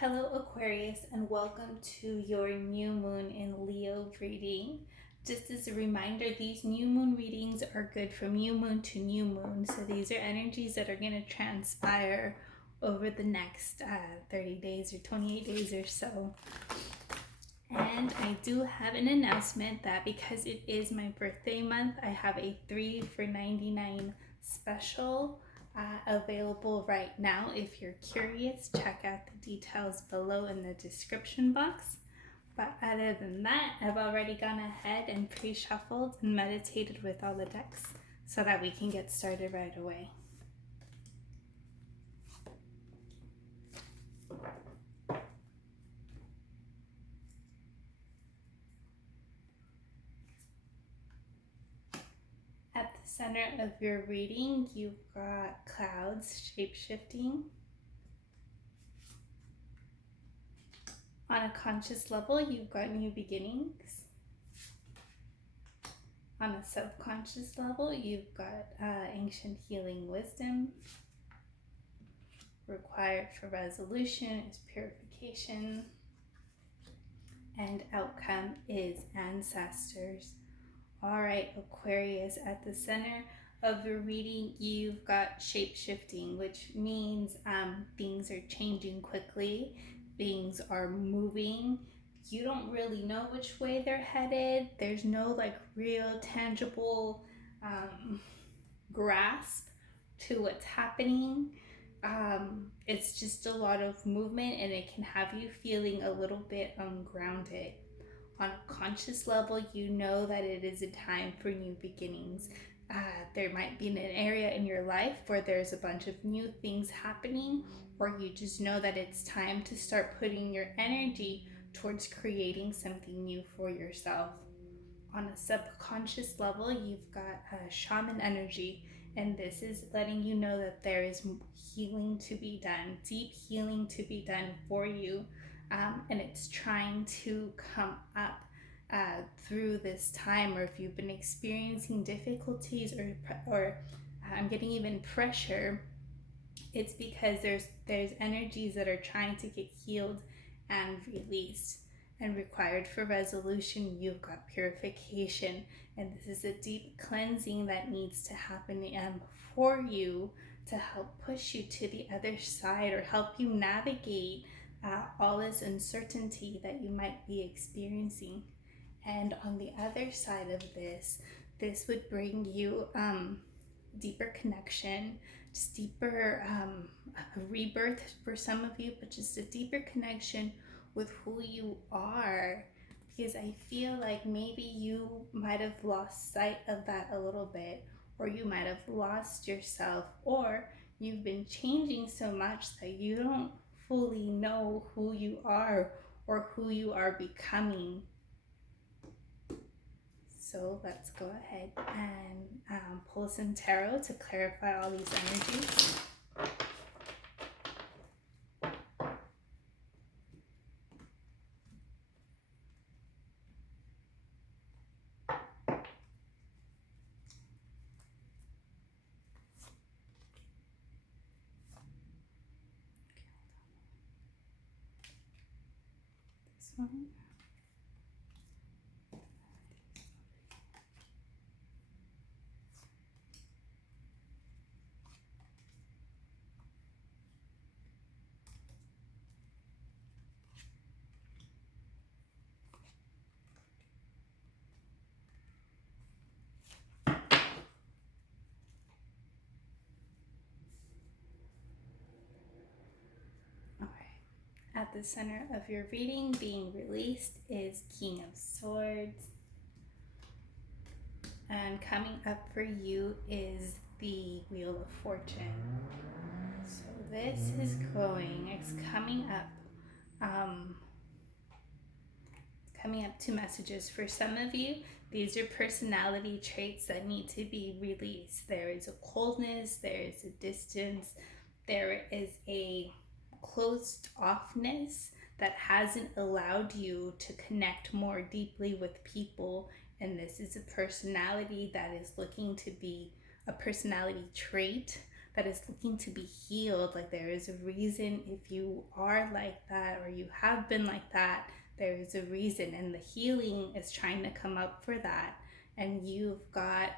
Hello Aquarius, and welcome to your new moon in Leo reading. Just as a reminder, these new moon readings are good from new moon to new moon. So these are energies that are going to transpire over the next 30 days or 28 days or so. And I do have an announcement that because it is my birthday month, I have a 3 for $99 special available right now. If you're curious, check out the details below in the description box. But other than that, I've already gone ahead and pre-shuffled and meditated with all the decks so that we can get started right away. At the center of your reading, you've got clouds shape-shifting. On a conscious level, you've got new beginnings. On a subconscious level, you've got ancient healing wisdom. Required for resolution is purification. And outcome is ancestors. All right, Aquarius, at the center of your reading, you've got shape-shifting, which means things are changing quickly. Things are moving. You don't really know which way they're headed. There's no real tangible grasp to what's happening. It's just a lot of movement, and it can have you feeling a little bit ungrounded. On a conscious level, you know that it is a time for new beginnings. There might be an area in your life where there's a bunch of new things happening, or you just know that it's time to start putting your energy towards creating something new for yourself. On a subconscious level, you've got Shaman Energy, and this is letting you know that there is healing to be done, deep healing to be done for you. And it's trying to come up through this time, or if you've been experiencing difficulties or I'm getting even pressure, it's because there's energies that are trying to get healed and released. And required for resolution, you've got purification, and this is a deep cleansing that needs to happen for you to help push you to the other side, or help you navigate all this uncertainty that you might be experiencing. And on the other side of this would bring you deeper connection, just deeper rebirth for some of you, but just a deeper connection with who you are, because I feel like maybe you might have lost sight of that a little bit, or you might have lost yourself, or you've been changing so much that you don't fully know who you are or who you are becoming. So let's go ahead and pull some tarot to clarify all these energies. This one. At the center of your reading, being released, is King of Swords. And coming up for you is the Wheel of Fortune. So this is it's coming up to messages. For some of you, these are personality traits that need to be released. There is a coldness, there is a distance, there is a closed offness that hasn't allowed you to connect more deeply with people. And this is a personality that is looking to be a personality trait that is looking to be healed. Like there is a reason if you are like that or you have been like that, there is a reason, and the healing is trying to come up for that. And you've got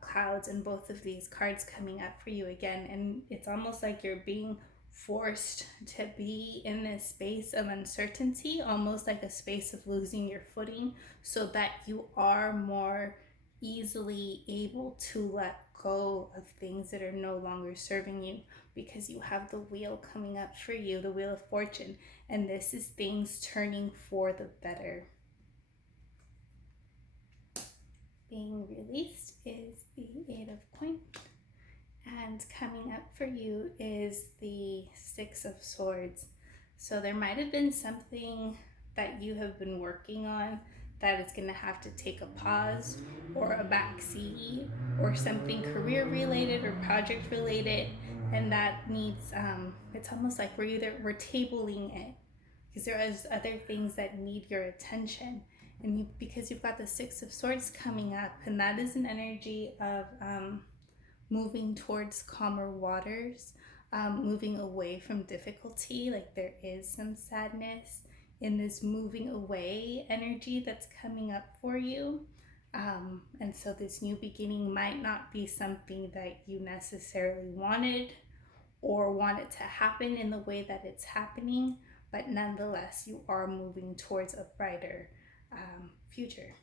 clouds and both of these cards coming up for you again, and it's almost like you're being forced to be in this space of uncertainty, almost like a space of losing your footing, so that you are more easily able to let go of things that are no longer serving you, because you have the wheel coming up for you, the wheel of fortune, and this is things turning for the better. Being released is the 8 of Coins, and coming up for you is the 6 of Swords. So there might have been something that you have been working on that is going to have to take a pause or a backseat, or something career related or project related, and that needs it's almost like we're tabling it, because there is other things that need your attention. And because you've got the 6 of Swords coming up, and that is an energy of moving towards calmer waters, moving away from difficulty. Like there is some sadness in this moving away energy that's coming up for you. And so this new beginning might not be something that you necessarily wanted or want it to happen in the way that it's happening, but nonetheless, you are moving towards a brighter future.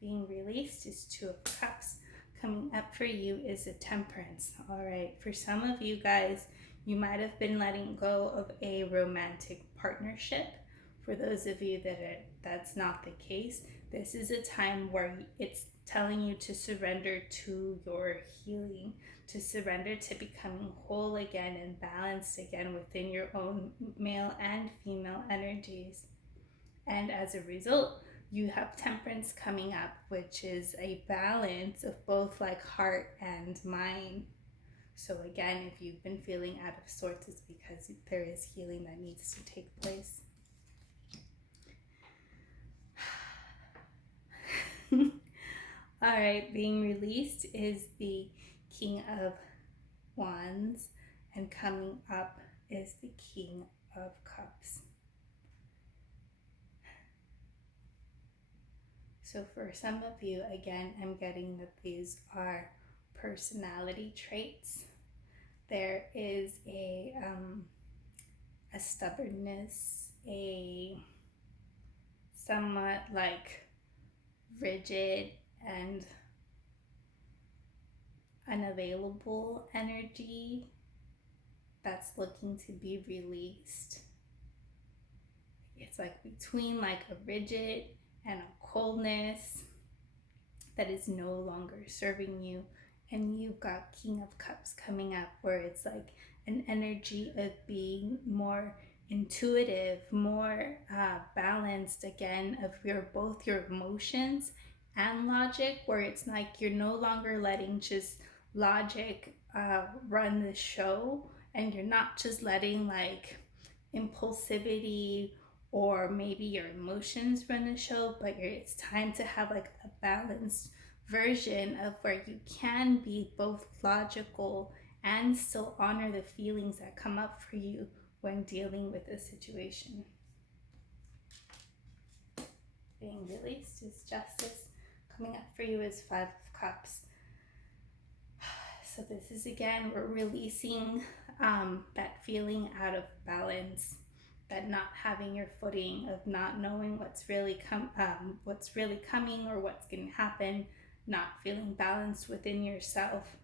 Being released is 2 of Cups. Coming up for you is a Temperance. All right, for some of you guys, you might have been letting go of a romantic partnership. For those of you that's not the case, this is a time where it's telling you to surrender to your healing, to surrender to becoming whole again and balanced again within your own male and female energies. And as a result, you have Temperance coming up, which is a balance of both like heart and mind. So again, if you've been feeling out of sorts, it's because there is healing that needs to take place. All right, being released is the King of Wands, and coming up is the King of Cups. So for some of you, again, I'm getting that these are personality traits. There is a stubbornness, a somewhat like rigid and unavailable energy that's looking to be released. It's like between like a rigid and a coldness that is no longer serving you. And you've got King of Cups coming up, where it's like an energy of being more intuitive, more balanced again, of both your emotions and logic, where it's like you're no longer letting just logic run the show, and you're not just letting like impulsivity or maybe your emotions run the show, but it's time to have like a balanced version of where you can be both logical and still honor the feelings that come up for you when dealing with a situation. Being released is Justice. Coming up for you is 5 of Cups. So this is, again, we're releasing that feeling out of balance, that not having your footing, of not knowing what's really coming or what's going to happen, not feeling balanced within yourself.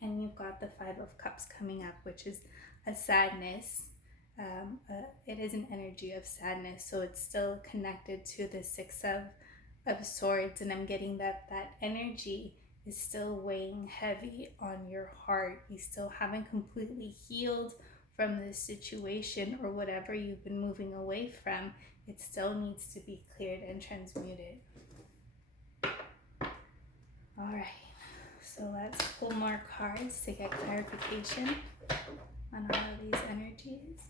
And you've got the 5 of Cups coming up, which is a sadness. It is an energy of sadness, so it's still connected to the 6 of Swords, and I'm getting that energy is still weighing heavy on your heart. You still haven't completely healed from this situation or whatever you've been moving away from. It still needs to be cleared and transmuted. All right, so let's pull more cards to get clarification on all of these energies.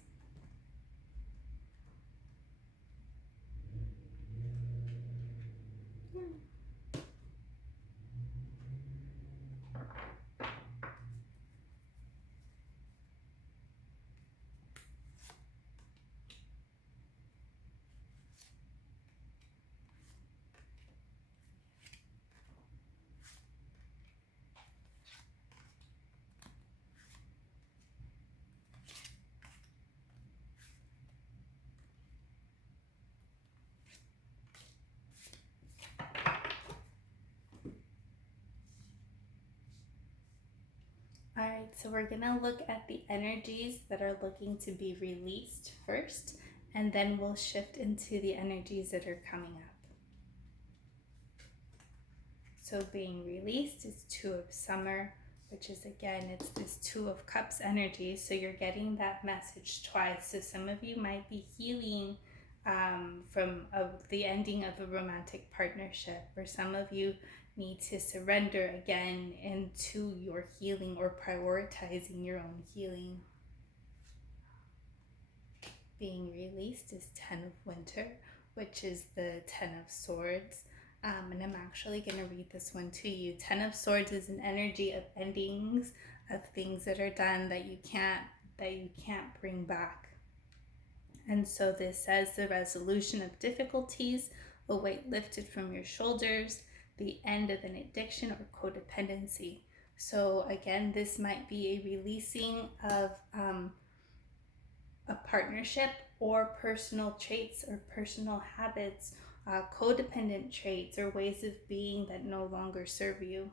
All right, so we're going to look at the energies that are looking to be released first, and then we'll shift into the energies that are coming up. So being released is Two of Summer, which is, again, it's this Two of Cups energy. So you're getting that message twice. So some of you might be healing from the ending of a romantic partnership, or some of you need to surrender again into your healing or prioritizing your own healing. Being released is Ten of Winter, which is the Ten of Swords. And I'm actually going to read this one to you. Ten of Swords is an energy of endings, of things that are done that you can't bring back. And so this says the resolution of difficulties, a weight lifted from your shoulders, the end of an addiction or codependency. So again, this might be a releasing of a partnership or personal traits or personal habits, codependent traits or ways of being that no longer serve you.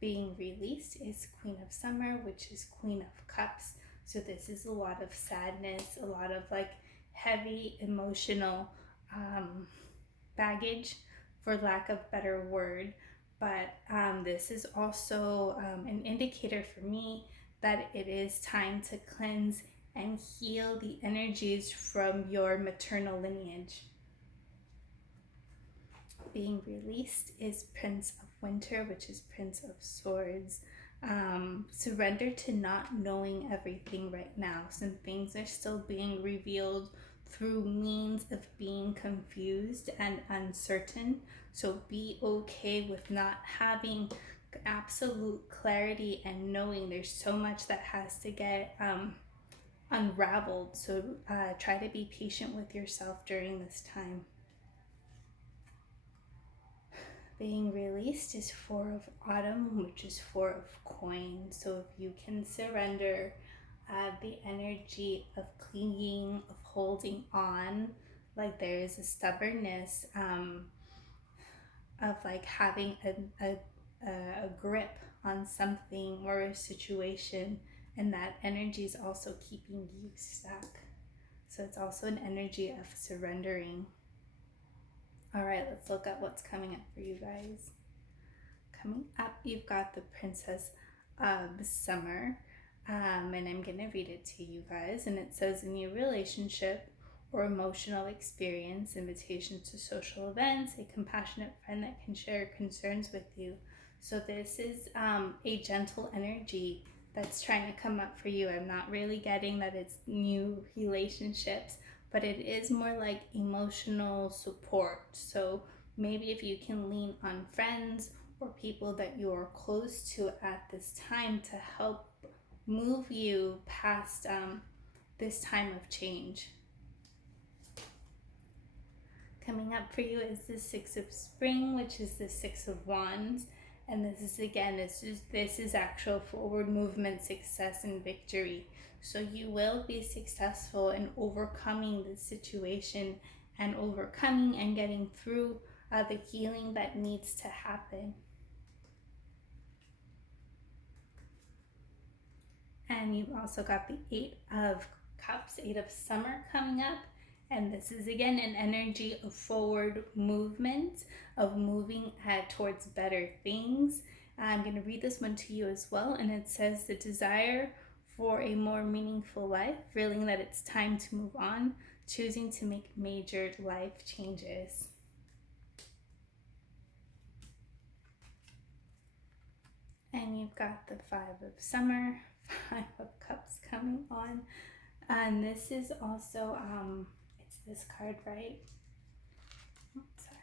Being released is Queen of Summer, which is Queen of Cups. So this is a lot of sadness, a lot of like heavy emotional baggage, for lack of better word. But this is also an indicator for me that it is time to cleanse and heal the energies from your maternal lineage. Being released is Prince of Winter, which is Prince of Swords. Surrender to not knowing everything right now. Some things are still being revealed through means of being confused and uncertain. So be okay with not having absolute clarity and knowing there's so much that has to get unraveled. So try to be patient with yourself during this time. Being released is Four of Autumn, which is Four of Coins. So if you can surrender the energy of clinging, of holding on, like there is a stubbornness of like having a grip on something or a situation, and that energy is also keeping you stuck. So it's also an energy of surrendering. All right, let's look at what's coming up for you guys. Coming up, you've got the Princess of Summer, and I'm going to read it to you guys. And it says, a new relationship or emotional experience, invitation to social events, a compassionate friend that can share concerns with you. So this is a gentle energy that's trying to come up for you. I'm not really getting that it's new relationships, but it is more like emotional support. So maybe if you can lean on friends or people that you are close to at this time to help move you past this time of change. Coming up for you is the Six of Spring, which is the Six of Wands. And this is, again, this is actual forward movement, success, and victory. So you will be successful in overcoming the situation and overcoming and getting through the healing that needs to happen. And you've also got the Eight of Cups, Eight of Summer coming up. And this is, again, an energy of forward movement, of moving towards better things. I'm going to read this one to you as well. And it says, the desire for a more meaningful life, feeling that it's time to move on, choosing to make major life changes. And you've got the Five of Summer, Five of Cups coming on. And this is also, it's this card, right? Sorry.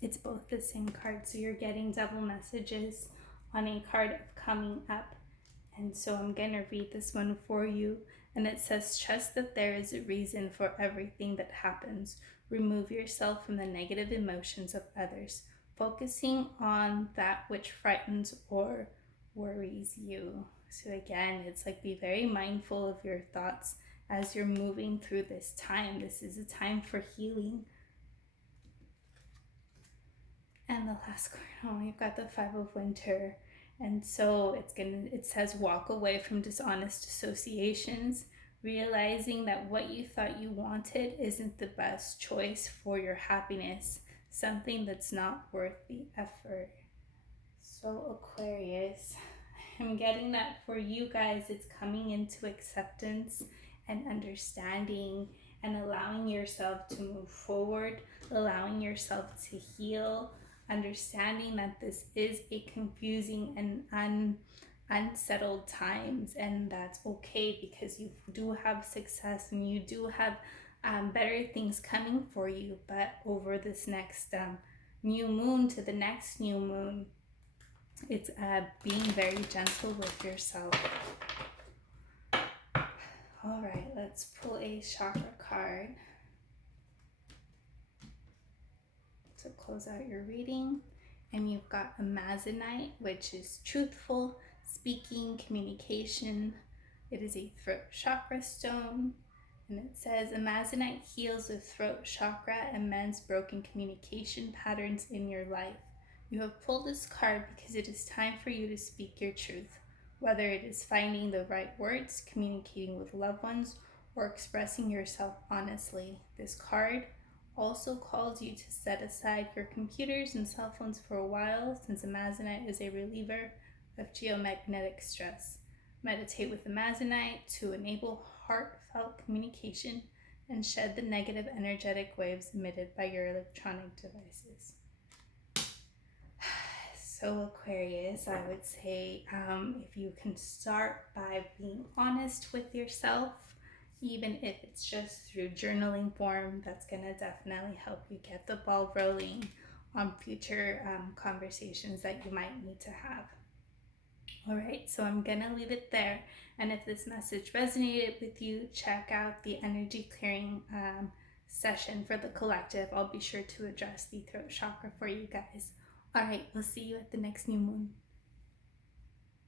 It's both the same card, so you're getting double messages on a card of coming up. And so I'm going to read this one for you. And it says, trust that there is a reason for everything that happens. Remove yourself from the negative emotions of others, focusing on that which frightens or worries you. So again, it's like, be very mindful of your thoughts as you're moving through this time. This is a time for healing. the last card, you've got the Five of Winter. And so it says walk away from dishonest associations, realizing that what you thought you wanted isn't the best choice for your happiness, something that's not worth the effort. So Aquarius, I'm getting that for you guys, it's coming into acceptance and understanding and allowing yourself to move forward, allowing yourself to heal, understanding that this is a confusing and unsettled times, and that's okay because you do have success and you do have better things coming for you. But over this next new moon to the next new moon, it's being very gentle with yourself. All right, let's pull a chakra card to close out your reading. And you've got Amazonite, which is truthful, speaking, communication. It is a throat chakra stone. And it says Amazonite heals the throat chakra and mends broken communication patterns in your life. You have pulled this card because it is time for you to speak your truth, whether it is finding the right words, communicating with loved ones, or expressing yourself honestly. This card also calls you to set aside your computers and cell phones for a while, since Amazonite is a reliever of geomagnetic stress. Meditate with Amazonite to enable heartfelt communication and shed the negative energetic waves emitted by your electronic devices. So Aquarius, I would say if you can start by being honest with yourself, even if it's just through journaling form, that's going to definitely help you get the ball rolling on future conversations that you might need to have. All right, so I'm going to leave it there. And if this message resonated with you, check out the energy clearing session for the collective. I'll be sure to address the throat chakra for you guys. All right, we'll see you at the next new moon.